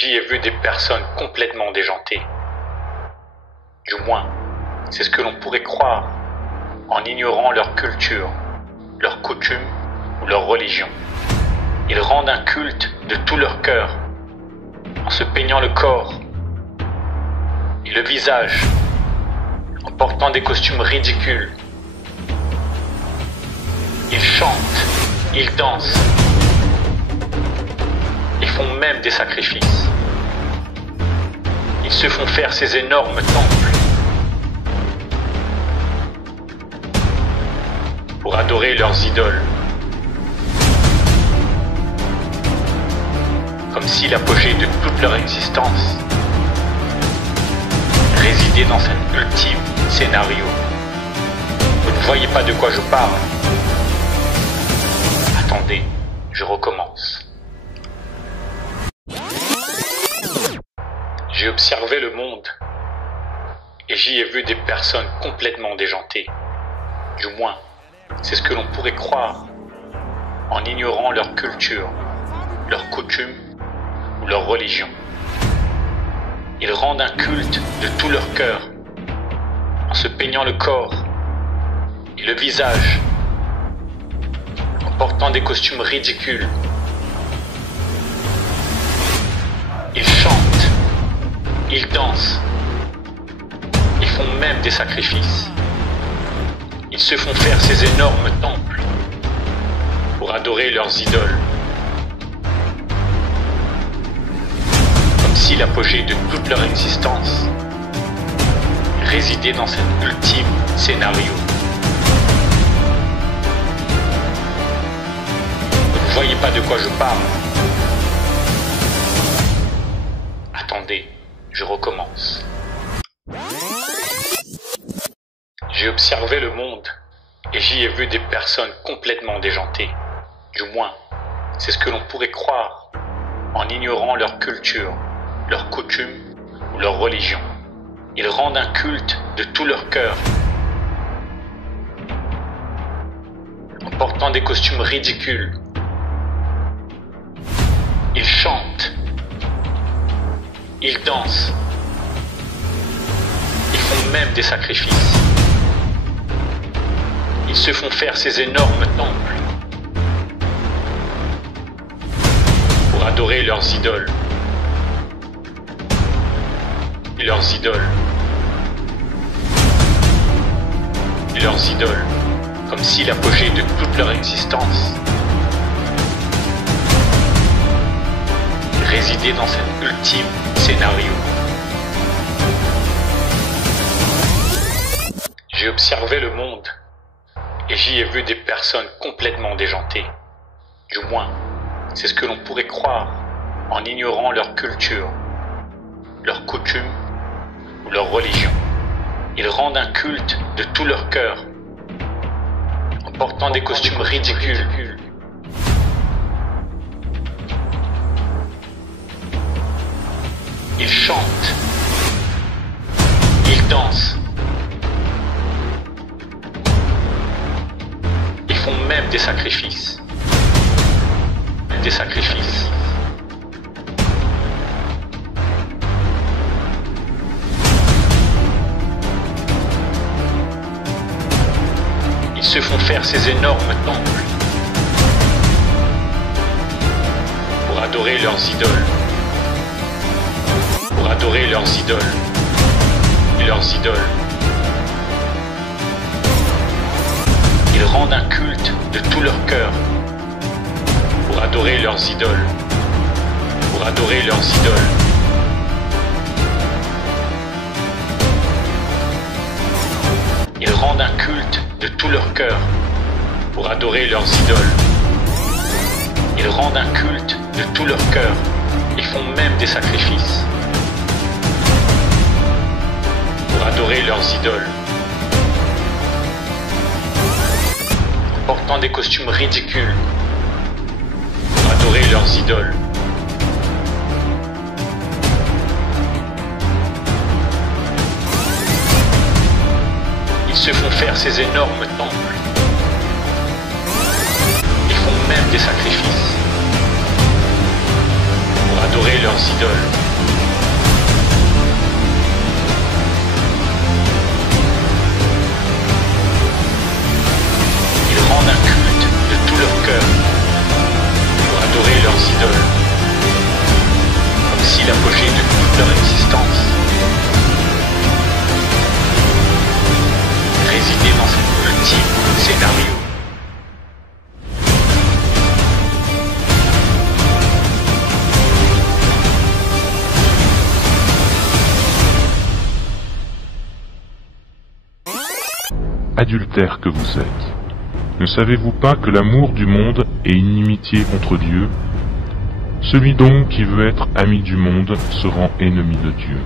j'y ai vu des personnes complètement déjantées. Du moins, c'est ce que l'on pourrait croire en ignorant leur culture, leurs coutumes ou leur religion. Ils rendent un culte de tout leur cœur en se peignant le corps et le visage, en portant des costumes ridicules. Ils chantent, ils dansent, ils font même des sacrifices. Ils se font faire ces énormes temples pour adorer leurs idoles. Comme si l'apogée de toute leur existence résidait dans cet ultime scénario. Vous ne voyez pas de quoi je parle? Attendez, je recommence. J'ai observé le monde et j'y ai vu des personnes complètement déjantées. Du moins, c'est ce que l'on pourrait croire en ignorant leur culture, leurs coutumes ou leur religion. Ils rendent un culte de tout leur cœur en se peignant le corps et le visage, en portant des costumes ridicules. Ils chantent, ils dansent, ils font même des sacrifices. Ils se font faire ces énormes temples pour adorer leurs idoles. Comme si l'apogée de toute leur existence résidait dans cet ultime scénario. Vous ne voyez pas de quoi je parle? Attendez, je recommence. J'ai observé le monde et j'y ai vu des personnes complètement déjantées. Du moins, c'est ce que l'on pourrait croire en ignorant leur culture, leurs coutumes ou leur religion. Ils rendent un culte de tout leur cœur en portant des costumes ridicules. Ils chantent, ils dansent, ils font même des sacrifices. Ils se font faire ces énormes temples pour adorer leurs idoles. Et leurs idoles. Et leurs idoles. Comme si l'apogée de toute leur existence résidait dans cet ultime scénario. J'ai observé le monde et j'y ai vu des personnes complètement déjantées. Du moins, c'est ce que l'on pourrait croire en ignorant leur culture, leurs coutumes ou leur religion. Ils rendent un culte de tout leur cœur en portant des costumes ridicules. Ils chantent, ils dansent, ils font même des sacrifices. Des sacrifices. Ils se font faire ces énormes temples pour adorer leurs idoles. Pour adorer leurs idoles. Et leurs idoles. Ils rendent un culte de tout leur cœur pour adorer leurs idoles. Pour adorer leurs idoles. Ils rendent un culte de tout leur cœur pour adorer leurs idoles. Ils rendent un culte de tout leur cœur. Ils font même des sacrifices pour adorer leurs idoles. En portant des costumes ridicules pour adorer leurs idoles. Ils se font faire ces énormes temples. Ils font même des sacrifices pour adorer leurs leurs idoles. Ils rendent un culte de tout leur cœur pour adorer leurs idoles, comme si l'apogée de toute leur existence résidait dans cet ultime scénario. Adultères que vous êtes, ne savez-vous pas que l'amour du monde est inimitié contre Dieu? Celui donc qui veut être ami du monde se rend ennemi de Dieu.